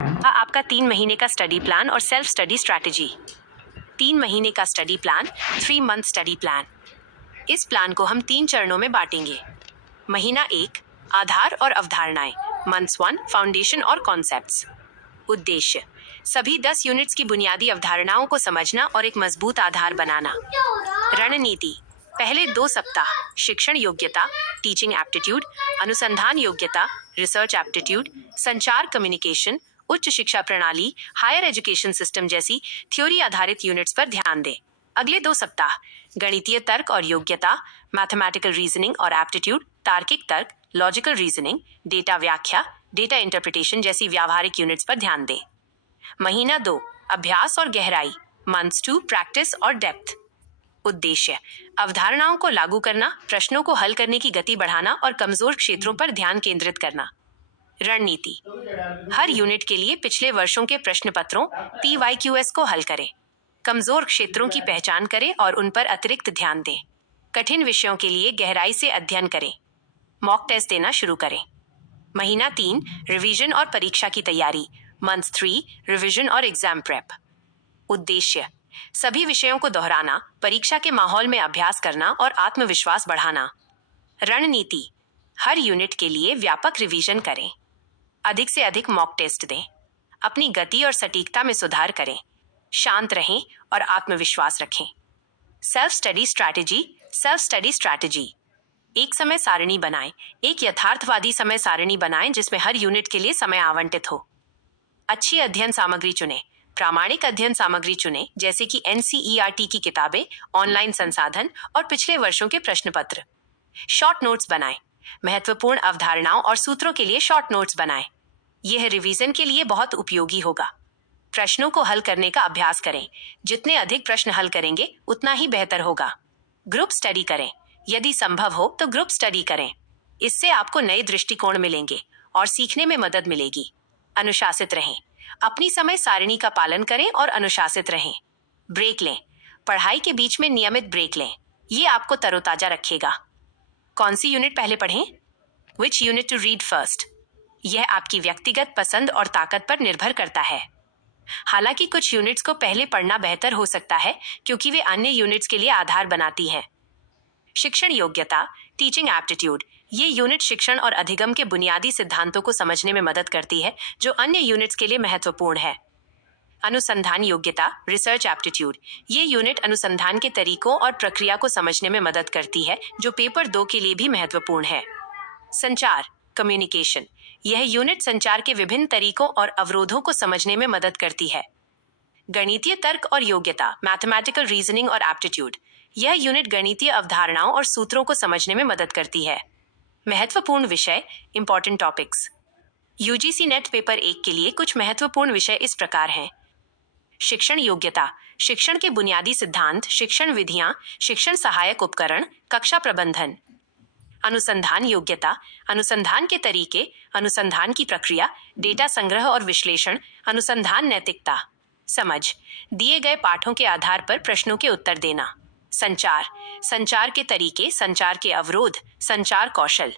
आपका 3 महीने का स्टडी प्लान और सेल्फ स्टडी स्ट्रैटेजी। 3 महीने का study plan, 3 month study plan. इस प्लान को हम 3 चरणों में बांटेंगे। महीना 1, आधार और अवधारणाएं। मंथ्स 1, फाउंडेशन और कॉन्सेप्ट्स। उद्देश्य, सभी 10 यूनिट्स की बुनियादी अवधारणाओं को समझना और एक मजबूत आधार बनाना। रणनीति, पहले 2 सप्ताह शिक्षण योग्यता, टीचिंग एप्टीट्यूड, अनुसंधान योग्यता, रिसर्च एप्टीट्यूड, संचार कम्युनिकेशन, उच्च शिक्षा प्रणाली, हायर एजुकेशन सिस्टम जैसी थ्योरी आधारित यूनिट्स पर ध्यान दें। अगले 2 सप्ताह गणितीय तर्क और योग्यता, मैथमेटिकल रीजनिंग और एप्टीट्यूड, तार्किक तर्क, लॉजिकल रीजनिंग, डेटा व्याख्या, डेटा इंटरप्रिटेशन जैसी व्यावहारिक यूनिट्स पर ध्यान दें। महीना 2, अभ्यास और गहराई। मंथ्स 2, प्रैक्टिस और डेप्थ। उद्देश्य, अवधारणाओं को लागू करना, प्रश्नों को हल करने की गति बढ़ाना और कमजोर क्षेत्रों पर ध्यान केंद्रित करना। रणनीति, हर यूनिट के लिए पिछले वर्षों के प्रश्न पत्रों PYQs को हल करें। कमजोर क्षेत्रों की पहचान करें और उन पर अतिरिक्त ध्यान दें। कठिन विषयों के लिए गहराई से अध्ययन करें। मॉक टेस्ट देना शुरू करें। महीना 3, रिवीजन और परीक्षा की तैयारी। मंथ 3, रिवीजन और एग्जाम प्रेप। उद्देश्य, सभी विषयों को दोहराना, परीक्षा के माहौल में अभ्यास करना और आत्मविश्वास बढ़ाना। रणनीति, हर यूनिट के लिए व्यापक रिवीजन करें। अधिक से अधिक मॉक टेस्ट दें। अपनी गति और सटीकता में सुधार करें। शांत रहें और आत्मविश्वास रखें। Self study strategy. Self study strategy, एक समय सारणी बनाएं। एक यथार्थवादी समय सारणी बनाएं जिसमें हर यूनिट के लिए समय आवंटित हो। अच्छी अध्ययन सामग्री चुनें। प्रामाणिक अध्ययन सामग्री चुनें, जैसे कि NCERT की किताबें, ऑनलाइन संसाधन और पिछले वर्षों के प्रश्न पत्र। शॉर्ट नोट्स बनाएं। महत्वपूर्ण अवधारणाओं और सूत्रों के लिए शॉर्ट नोट्स बनाएं। यह रिवीजन के लिए बहुत उपयोगी होगा। प्रश्नों को हल करने का अभ्यास करें। जितने अधिक प्रश्न हल करेंगे उतना ही बेहतर होगा। ग्रुप स्टडी करें। यदि संभव हो तो ग्रुप स्टडी करें। इससे आपको नए दृष्टिकोण मिलेंगे और सीखने में मदद मिलेगी। अनुशासित रहें। अपनी समय सारणी का पालन करें और अनुशासित रहें। ब्रेक लें। पढ़ाई के बीच में नियमित ब्रेक लें। ये आपको तरोताजा रखेगा। कौन सी यूनिट पहले पढ़ें? Which unit to read first? यह आपकी व्यक्तिगत पसंद और ताकत पर निर्भर करता है। हालांकि कुछ यूनिट्स को पहले पढ़ना बेहतर हो सकता है क्योंकि वे अन्य यूनिट्स के लिए आधार बनाती है। शिक्षण योग्यता, टीचिंग एप्टीट्यूड। ये यूनिट शिक्षण और अधिगम के बुनियादी सिद्धांतों को समझने में मदद करती है जो अन्य यूनिट्स के लिए महत्वपूर्ण है। अनुसंधान योग्यता, रिसर्च एप्टीट्यूड। ये यूनिट अनुसंधान के तरीकों और प्रक्रिया को समझने में मदद करती है जो पेपर 2 के लिए भी महत्वपूर्ण है। संचार, कम्युनिकेशन। यह यूनिट संचार के विभिन्न तरीकों और अवरोधों को समझने में मदद करती है। गणितीय तर्क और योग्यता, मैथमेटिकल रीजनिंग और एप्टीट्यूड। यह यूनिट गणितीय अवधारणाओं और सूत्रों को समझने में मदद करती है। महत्वपूर्ण विषय, important topics. UGC net paper 1 के लिए कुछ महत्वपूर्ण विषय इस प्रकार हैं। शिक्षण योग्यता, शिक्षण के बुनियादी सिद्धांत, शिक्षण विधियां, शिक्षण सहायक उपकरण, कक्षा प्रबंधन। अनुसंधान योग्यता, अनुसंधान के तरीके, अनुसंधान की प्रक्रिया, डेटा संग्रह और विश्लेषण, अनुसंधान नैतिकता। समझ, दिए गए पाठों के आधार पर प्रश्नों के उत्तर देना। संचार, संचार के तरीके, संचार के अवरोध, संचार कौशल।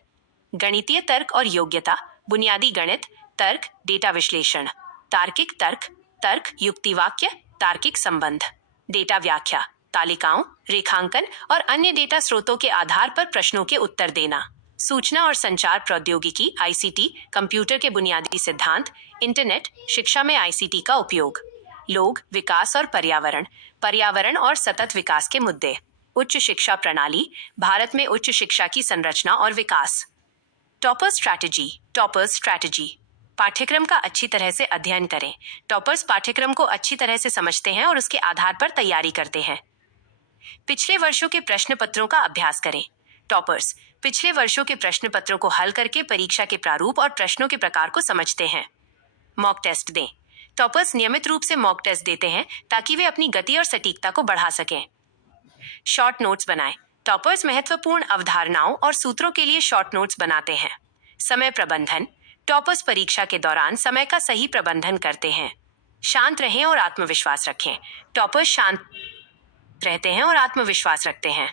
गणितीय तर्क और योग्यता, बुनियादी गणित, तर्क, डेटा विश्लेषण। तार्किक तर्क, तर्क, युक्तिवाक्य, तार्किक संबंध। डेटा व्याख्या, तालिकाओं, रेखांकन और अन्य डेटा स्रोतों के आधार पर प्रश्नों के उत्तर देना। सूचना और संचार प्रौद्योगिकी, ICT, कंप्यूटर के बुनियादी सिद्धांत, इंटरनेट, शिक्षा में ICT का उपयोग। लोग, विकास और पर्यावरण, पर्यावरण और सतत विकास के मुद्दे। उच्च शिक्षा प्रणाली, भारत में उच्च शिक्षा की संरचना और विकास। Toppers strategy, toppers strategy. पाठ्यक्रम का अच्छी तरह से अध्ययन करें। टॉपर्स पाठ्यक्रम को अच्छी तरह से समझते हैं और उसके आधार पर तैयारी करते हैं। पिछले वर्षों के प्रश्न पत्रों का अभ्यास करें। टॉपर्स पिछले वर्षों के प्रश्न पत्रों को हल करके परीक्षा के प्रारूप और प्रश्नों के प्रकार को समझते हैं। मॉक टेस्ट दें। टॉपर्स नियमित रूप से मॉक टेस्ट देते हैं ताकि वे अपनी गति और सटीकता को बढ़ा सकें। शॉर्ट नोट्स बनाएं। टॉपर्स महत्वपूर्ण अवधारणाओं और सूत्रों के लिए शॉर्ट नोट्स बनाते हैं। समय प्रबंधन, टॉपर्स परीक्षा के दौरान समय का सही प्रबंधन करते हैं। शांत रहें और आत्मविश्वास रखें। टॉपर्स शांत रहते हैं और आत्मविश्वास रखते हैं।